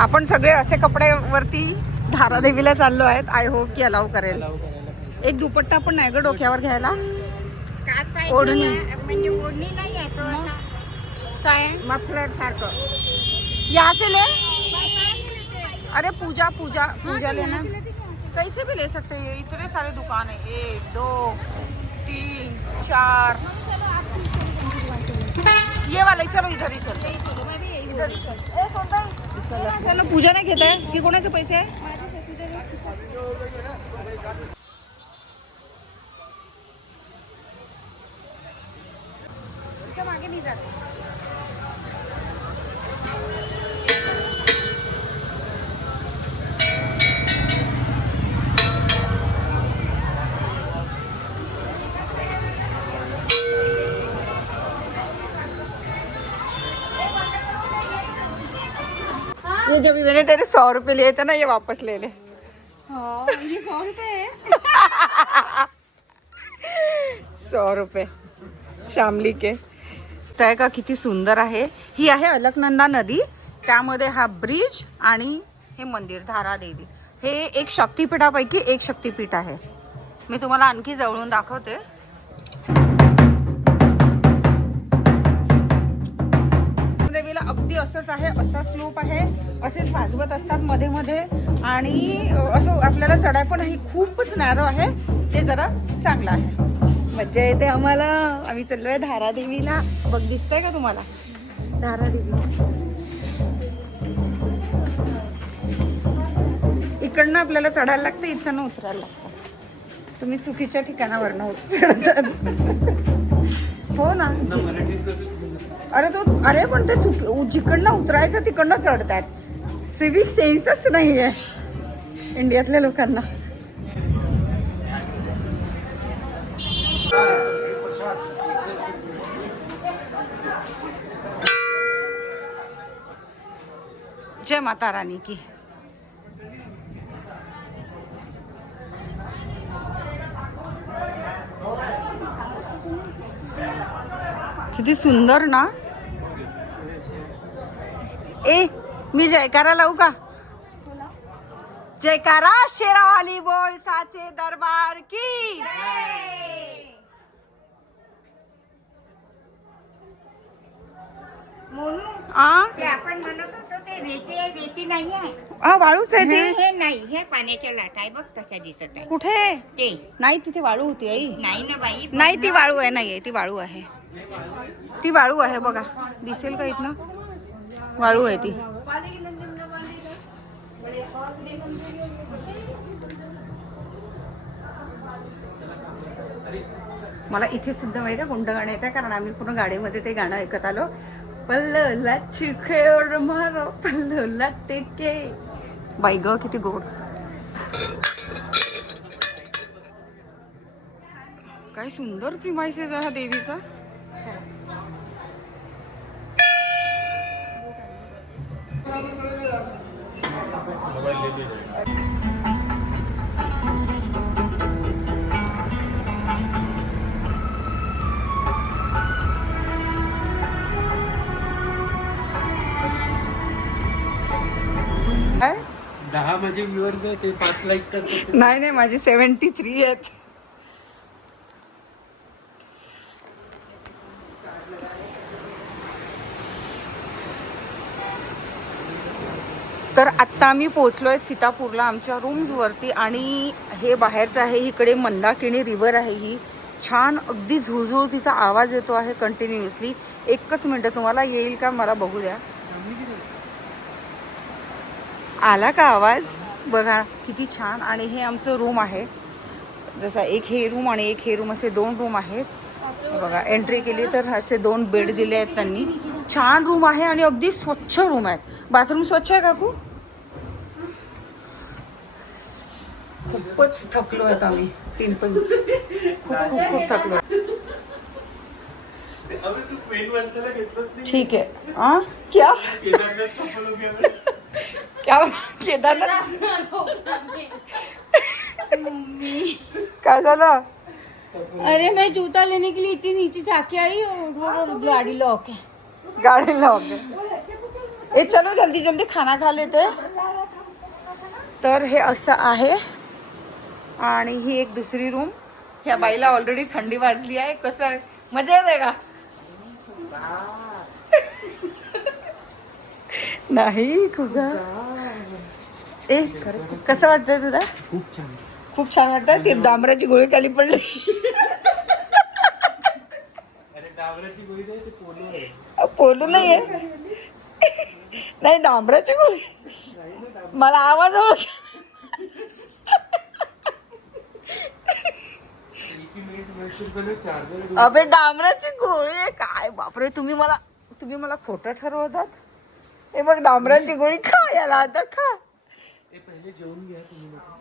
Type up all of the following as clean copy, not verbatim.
आपण सगळे असे कपडे वरती धारादेवीला चाललो आहेत. आय होप की अलाव करेल. एक दुपट्टा पण नाही ग डोक्यावर घ्यायला. ओढणी म्हणजे ओढणी नाही आहे तो असा काय मफलर सारखं. यहाँ से ले. अरे पूजा पूजा पूजा लेना. कैसे भी ले सकते हैं. इतने सारे दुकान है. 1 2 3 4. ये वाला चलो इधर ही चलते. इधर ही चलते. ए सोनताई चलो पूजा नाही घेत आहे की कोणाचे पैसे आहे. मागे मी जाते. ये जब मैंने तेरे 100 रुपए लिए थे ना ये वापस ले ले. ये 100 रुपये है. 100 रुपये शामली के. आहे का किती सुंदर आहे. ही आहे अलकनंदा नदी. त्यामध्ये हा ब्रिज आणि हे मंदिर धारादेवी. हे एक शक्तिपीठापैकी एक शक्तिपीठ आहे. मी तुम्हाला आणखी जवळून दाखवते. देवीला अगदी असंच आहे. असा स्लोप आहे. असेच वाजवत असतात मध्ये मध्ये. आणि असं आपल्याला चढाई पण ही खूपच नॅरो आहे. ते जरा चांगलं आहे. मज्जा येते आम्हाला. आम्ही चाललोय धारादेवीला. बघ दिसतंय का तुम्हाला धारादेवी. इकडनं आपल्याला चढायला लागतं. इथं उतरायला लागतं. तुम्ही चुकीच्या ठिकाणावरनं चढतात. हो ना. अरे पण ते जिकडनं उतरायचं तिकडनं चढतात. सिविक सेन्सच नाही आहे इंडियातल्या लोकांना. जय माता रानी की. किती सुंदर ना. ए मी जयकारा लावू का. जयकारा शेरावाली बोल साचे दरबार की. ते आपण म्हणत होतो ते रेती आहे. रेती नाही आहे. हा वाळूच आहे ती. हे नाही. हे पाण्याच्या लाटा आहे बघ तशा दिसत आहे. कुठे ते नाही. तिथे वाळू होती आई. नाही ना बाई. नाही ती वाळू आहे. नाही ती वाळू आहे. ती वाळू आहे बघा. दिसेल का इथनं. वाळू आहे ती. मला इथे सुद्धा माहिती आहे कोणतं गाणं येतं. कारण आम्ही पूर्ण गाडीमध्ये ते गाणं ऐकत आलो. पल्लला चिखेड मारो पल्लला टेके. बाई ग किती गोड. काय सुंदर प्रिमाइसेस आहे हा देवीचा. काय 10 माझे व्ह्युअर्स आहे ते 5 लाईक करतात. नाही माझे 73 आहेत. तर आत्ता आम्ही पोहोचलोय सीतापूरला आमच्या रूम्सवरती. आणि हे बाहेरचं आहे. इकडे मंदाकिनी रिव्हर आहे. ही छान अगदी झुळझुळ तिचा आवाज येतो आहे कंटिन्युअसली. एकच मिनटं तुम्हाला येईल का मला बघू द्या. आला का आवाज. बघा किती छान. आणि हे आमचं रूम आहे. जसा एक हे रूम आणि एक हे रूम असे 2 रूम आहेत. बघा एंट्री केली तर असे 2 बेड दिले आहेत त्यांनी. छान रूम आहे आणि अगदी स्वच्छ रूम आहे. बाथरूम स्वच्छ आहे काकू. खूपच थकलो आहेत आम्ही. पिंपल्स खूप खूप खूप थकलो. ठीक आहे. हाँ क्या क्या केदारनाथ काय झालं. अरे मैं जूता लेने के लिए इतनी नीचे जाके आई और गाड़ी लॉक है. गाड़ी लॉक है. ए चलो जल्दी जल्दी खाना खा लेते. तर हे असं आहे आणि ही एक दुसरी रूम. ह्या बाईला ऑलरेडी थंडी वाजली आहे. कसं आहे, मजा येते का? नाही खुगा. ए खरंच कसं वाटतंय तुला? खूप छान. खूप छान वाटतं. ती डांबराची गोळी खाली पडली. अरे डावराची गोळी नाही, ते पोलो आहे. पोलू नाहीये. नाही डांबराची गोळी. मला आवाज ओळख. चार्जर अबे डांबराची गोळी आहे काय? बापरे, तुम्ही मला खोटं ठरवतात. हे बघ डांबराची गोळी खा. याला आता खा. पहिले जेवून घ्या तुम्ही लोकं.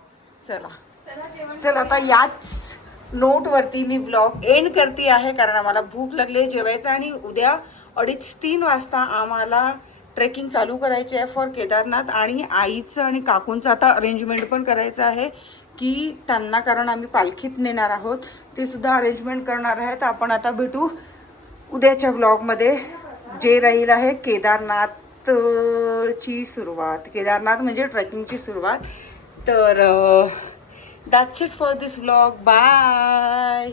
चला आता याच नोटवरती मी ब्लॉग एंड करते आहे, कारण आम्हाला भूक लागली आहे जेवायचं. आणि उद्या 2:30-3 वाजता आम्हाला ट्रेकिंग चालू करायची आहे फॉर केदारनाथ. आणि आईचं आणि काकूंचं आता अरेंजमेंट पण करायचं आहे की त्यांना, कारण आम्ही पालखीत नेणार आहोत, ते सुद्धा अरेंजमेंट करणार आहे. तर आपण आता भेटू उद्याच्या व्लॉगमध्ये, जे राहील आहे केदारनाथची सुरुवात. केदारनाथ म्हणजे ट्रेकिंगची सुरुवात. तर that's it for this vlog. Bye.